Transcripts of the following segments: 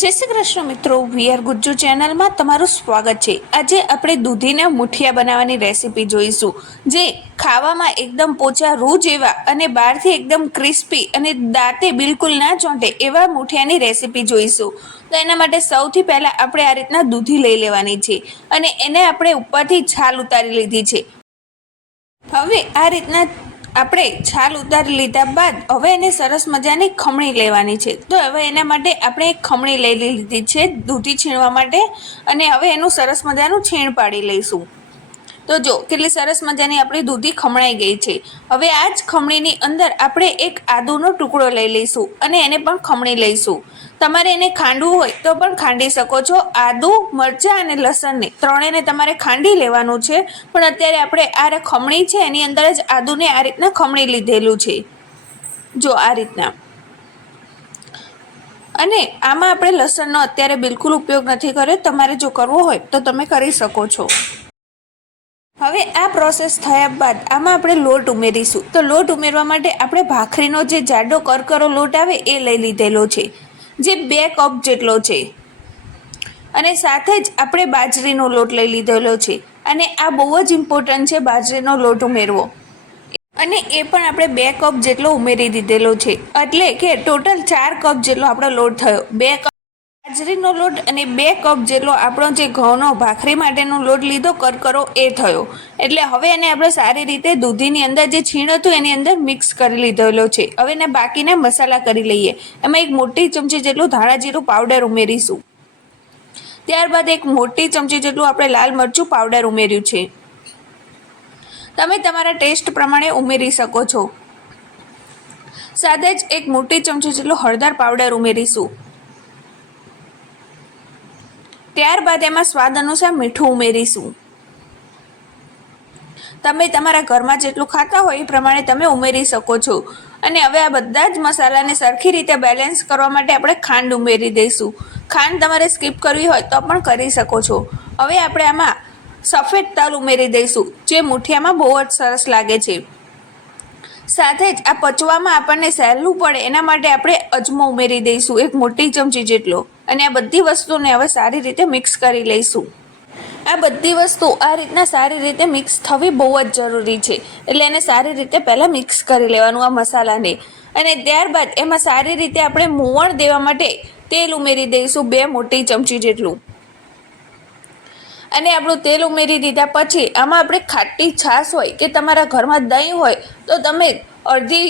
જય શ્રી કૃષ્ણ મિત્રો, વીઆર ગુજ્જુ ચેનલમાં તમારું સ્વાગત છે। આજે આપણે દૂધીના મુઠિયા બનાવવાની રેસીપી જોઈશું, જે ખાવામાં એકદમ પોચા રૂ જેવા અને બહારથી એકદમ ક્રિસ્પી અને દાંતે બિલકુલ ના ચોંટે એવા મુઠિયાની રેસીપી જોઈશું। તો એના માટે સૌથી પહેલાં આપણે આ રીતના દૂધી લઈ લેવાની છે અને એને આપણે ઉપરથી છાલ ઉતારી લીધી છે। હવે આ રીતના આપણે છાલ ઉતારી લીધા બાદ હવે એને સરસ મજાની ખમણી લેવાની છે। તો હવે એના માટે આપણે એક ખમણી લઈ લીધી છે દૂધી છીણવા માટે, અને હવે એનું સરસ મજાનું છીણ પાડી લઈશું। તો જો કેટલી સરસ મજાની આપણી દૂધી ખમણાઈ ગઈ છે। હવે આ જ ખમણીની અંદર આપણે એક આદુનો ટુકડો લઈ લઈશું અને એને પણ ખમણી લઈશું। તમારે એને ખાંડવું હોય તો પણ ખાંડી શકો છો। આદુ, મરચાં અને લસણને ત્રણેયને તમારે ખાંડી લેવાનું છે, પણ અત્યારે આપણે આ ખમણી છે એની અંદર જ આદુને આ રીતના ખમણી લીધેલું છે, જો આ રીતના। અને આમાં આપણે લસણનો અત્યારે બિલકુલ ઉપયોગ નથી કર્યો, તમારે જો કરવો હોય તો તમે કરી શકો છો। હવે આ પ્રોસેસ થયા બાદ આમાં આપણે લોટ ઉમેરીશું। તો લોટ ઉમેરવા માટે આપણે ભાખરીનો જે જાડો કરકરો લોટ આવે એ લઈ લીધેલો છે, જે 2 કપ જેટલો છે, અને સાથે જ આપણે બાજરીનો લોટ લઈ લીધેલો છે। અને આ બહુ જ ઇમ્પોર્ટન્ટ છે બાજરીનો લોટ ઉમેરવો, અને એ પણ આપણે 2 કપ જેટલો ઉમેરી દીધેલો છે, એટલે કે ટોટલ 4 કપ જેટલો આપણો લોટ થયો। 2 કપ બાજરીનો લોટ અને 2 કપ જેટલો આપણો જે ઘઉંનો ભાખરી માટેનો લોટ લીધો કરકરો એ થયો। એટલે હવે એને આપણે સારી રીતે દૂધીની અંદર જે છીણ હતું એની અંદર મિક્સ કરી લીધેલો છે। હવે એના બાકીના મસાલા કરી લઈએ। એમાં 1 મોટી ચમચી જેટલું ધાણા જીરું પાવડર ઉમેરીશું। ત્યારબાદ 1 મોટી ચમચી જેટલું આપણે લાલ મરચું પાવડર ઉમેર્યું છે। તમે તમારા ટેસ્ટ પ્રમાણે ઉમેરી શકો છો। સાથે જ 1 મોટી ચમચી જેટલું હળદર પાવડર ઉમેરીશું। ત્યારબાદ એમાં સ્વાદ અનુસાર મીઠું ઉમેરીશું। તમે તમારા ઘરમાં જેટલું ખાતા હોય એ પ્રમાણે તમે ઉમેરી શકો છો। અને હવે આ બધા જ મસાલાને સરખી રીતે બેલેન્સ કરવા માટે આપણે ખાંડ ઉમેરી દઈશું। ખાંડ તમારે સ્કીપ કરવી હોય તો પણ કરી શકો છો। હવે આપણે આમાં સફેદ તલ ઉમેરી દઈશું, જે મુઠિયામાં બહુ જ સરસ લાગે છે। સાથે જ આ પચવામાં આપણને સહેલું પડે એના માટે આપણે અજમો ઉમેરી દઈશું, 1 મોટી ચમચી જેટલો। અને આ બધી વસ્તુને હવે સારી રીતે મિક્સ કરી લઈશું। આ બધી વસ્તુ આ રીતના સારી રીતે મિક્સ થવી બહુ જ જરૂરી છે, એટલે એને સારી રીતે પહેલાં મિક્સ કરી લેવાનું આ મસાલાને। અને ત્યારબાદ એમાં સારી રીતે આપણે મોવણ દેવા માટે તેલ ઉમેરી દઈશું, 2 મોટી ચમચી જેટલું। અને આપણું તેલ ઉમેરી દીધા પછી આમાં આપણે ખાટી છાશ હોય કે તમારા ઘરમાં દહીં હોય તો તમે અડધી,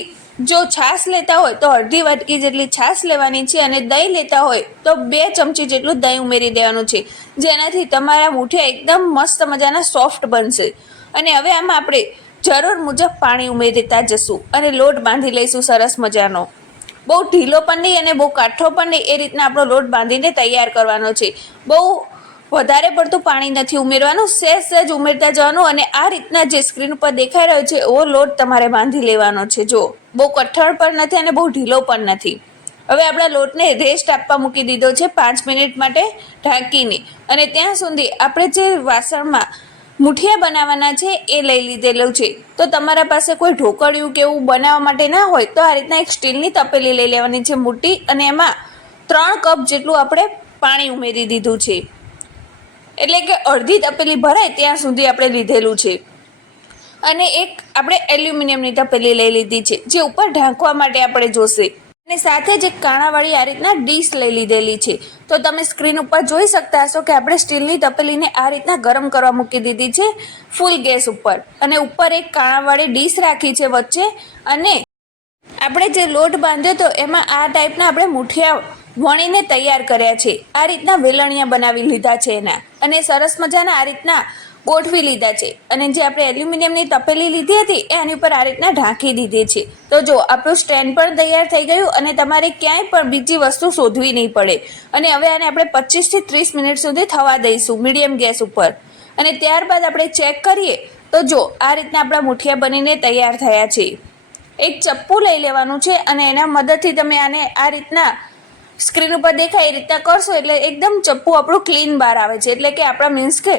જો છાશ લેતા હોય તો અડધી વાટકી જેટલી છાશ લેવાની છે, અને દહીં લેતા હોય તો 2 ચમચી જેટલું દહીં ઉમેરી દેવાનું છે, જેનાથી તમારા મુઠિયા એકદમ મસ્ત મજાના સોફ્ટ બનશે। અને હવે આમાં આપણે જરૂર મુજબ પાણી ઉમેરતા જશું અને લોટ બાંધી લઈશું સરસ મજાનો। બહુ ઢીલો પણ નહીં અને બહુ કાઠો પણ નહીં, એ રીતના આપણો લોટ બાંધીને તૈયાર કરવાનો છે। બહુ વધારે પડતું પાણી નથી ઉમેરવાનું, સહેજ ઉમેરતા જવાનું। અને આ રીતના જે સ્ક્રીન ઉપર દેખાઈ રહ્યો છે એવો લોટ તમારે બાંધી લેવાનો છે। જો બહુ કઠણ પણ નથી અને બહુ ઢીલો પણ નથી। હવે આપણા લોટને રેસ્ટ આપવા મૂકી દીધો છે 5 મિનિટ માટે ઢાંકીને, અને ત્યાં સુધી આપણે જે વાસણમાં મુઠિયા બનાવવાના છે એ લઈ લીધેલું છે। તો તમારા પાસે કોઈ ઢોકળિયું કે એવું બનાવવા માટે ના હોય તો આ રીતના એક સ્ટીલની તપેલી લઈ લેવાની છે મોટી, અને એમાં 3 કપ જેટલું આપણે પાણી ઉમેરી દીધું છે, એટલે કે અડધી તપેલી ભરાય ત્યાં સુધી આપણે લીધેલું છે। અને એક આપણે એલ્યુમિનિયમની તપેલી લઈ લીધી છે, જે ઉપર ઢાંકવા માટે આપણે જોશે। અને સાથે જ એક કાણાવાળી આ રીતના ડીશ લઈ લીધેલી છે। તો તમે સ્ક્રીન ઉપર જોઈ શકતા હશો કે આપણે સ્ટીલની તપેલીને આ રીતના ગરમ કરવા મૂકી દીધી છે ફૂલ ગેસ ઉપર, અને ઉપર એક કાણાવાળી ડીશ રાખી છે વચ્ચે। અને આપણે જે લોટ બાંધ્યો તો એમાં આ ટાઈપના આપણે મુઠિયા વણીને તૈયાર કર્યા છે। આ રીતના વેલણિયા બનાવી લીધા છે એના, અને સરસ મજાના આ રીતના ગોઠવી લીધા છે। અને જે આપણે એલ્યુમિનિયમની તપેલી લીધી હતી એ આની ઉપર આ રીતના ઢાંકી દીધી છે। તો જો આપણું સ્ટેન્ડ પણ તૈયાર થઈ ગયું, અને તમારે ક્યાંય પણ બીજી વસ્તુ શોધવી નહીં પડે। અને હવે આને આપણે 25 થી 30 મિનિટ સુધી થવા દઈશું મીડિયમ ગેસ ઉપર। અને ત્યારબાદ આપણે ચેક કરીએ તો જો આ રીતના આપણા મુઠિયા બનીને તૈયાર થયા છે। એક ચપ્પુ લઈ લેવાનું છે, અને એના મદદથી તમે આને આ રીતના સ્ક્રીન ઉપર દેખાય એ રીતના કરશો એટલે એકદમ ચપ્પુ આપણું ક્લીન બહાર આવે છે, એટલે કે આપણા મીન્સ કે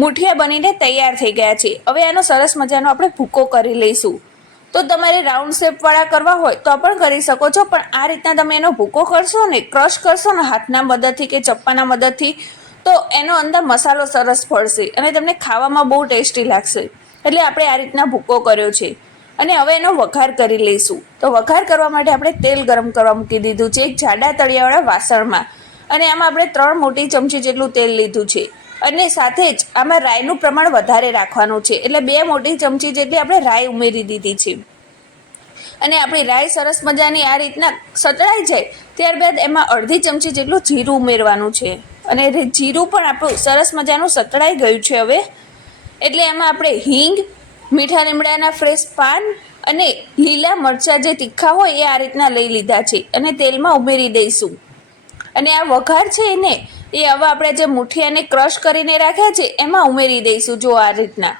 મુઠિયા બનીને તૈયાર થઈ ગયા છે। હવે આનો સરસ મજાનો આપણે ભૂકો કરી લઈશું। તો તમારે રાઉન્ડ શેપવાળા કરવા હોય તો પણ કરી શકો છો, પણ આ રીતના તમે એનો ભૂકો કરશો ને, ક્રશ કરશો ને હાથના મદદથી કે ચપ્પાના મદદથી, તો એનો અંદર મસાલો સરસ પડશે અને તમને ખાવામાં બહુ ટેસ્ટી લાગશે. એટલે આપણે આ રીતના ભૂકો કર્યો છે અને હવે એનો વઘાર કરી લઈશું. તો વઘાર કરવા માટે આપણે તેલ ગરમ કરવા મૂકી દીધું છે એક જાડા તળિયાવાળા વાસણમાં, અને આમાં આપણે 3 મોટી ચમચી જેટલું તેલ લીધું છે અને સાથે જ આમાં રાઈનું પ્રમાણ વધારે રાખવાનું છે, એટલે 2 મોટી ચમચી જેટલી આપણે રાઈ ઉમેરી દીધી છે. અને આપણી રાઈ સરસ મજાની આ રીતના સતળાઈ જાય ત્યારબાદ એમાં અડધી ચમચી જેટલું જીરું ઉમેરવાનું છે, અને જીરું પણ આપણું સરસ મજાનું સતળાઈ ગયું છે હવે. એટલે એમાં આપણે હિંગ, મીઠા લીમડાના ફ્રેશ પાન અને લીલા મરચાં જે તીખા હોય એ આ રીતના લઈ લીધા છે અને તેલમાં ઉમેરી દઈશું. અને આ વઘાર છે એને એ હવે આપણે જે મુઠિયાને ક્રશ કરીને રાખ્યા છે એમાં ઉમેરી દઈશું. જો આ રીતના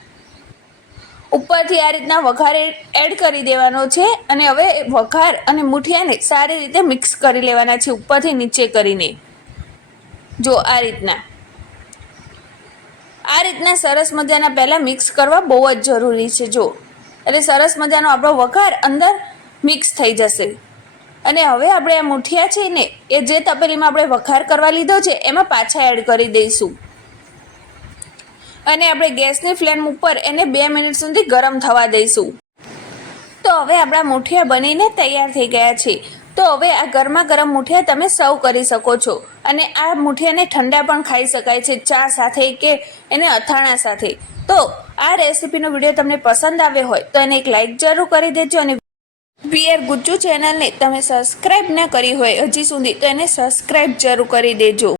ઉપરથી આ રીતના વઘાર એડ કરી દેવાનો છે અને હવે વઘાર અને મુઠિયાને સારી રીતે મિક્સ કરી લેવાના છે ઉપરથી નીચે કરીને. જો આ રીતના સરસ મજાના પહેલાં મિક્સ કરવા બહુ જ જરૂરી છે. જો એટલે સરસ મજાનો આપણો વઘાર અંદર મિક્સ થઈ જશે. અને હવે આપણે આ મુઠિયા છે ને એ જે તપેલીમાં આપણે વઘાર કરવા લીધો છે એમાં પાછા એડ કરી દઈશું. અને આપણે ગેસની ફ્લેમ ઉપર એને 2 મિનિટ સુધી ગરમ થવા દઈશું. તો હવે આપણા મુઠિયા બનીને તૈયાર થઈ ગયા છે. તો હવે આ ગરમા ગરમ મુઠિયા તમે સર્વ કરી શકો છો. અને આ મુઠિયાને ઠંડા પણ ખાઈ શકાય છે, ચા સાથે કે એને અથાણા સાથે. તો આ રેસીપીનો વિડીયો તમને પસંદ આવ્યો હોય તો એને એક લાઇક જરૂર કરી દેજો, અને વીઆર ગુજ્જુ ચેનલને તમે સબસ્ક્રાઈબ ન કરી હોય હજી સુધી તો એને સબસ્ક્રાઈબ જરૂર કરી દેજો.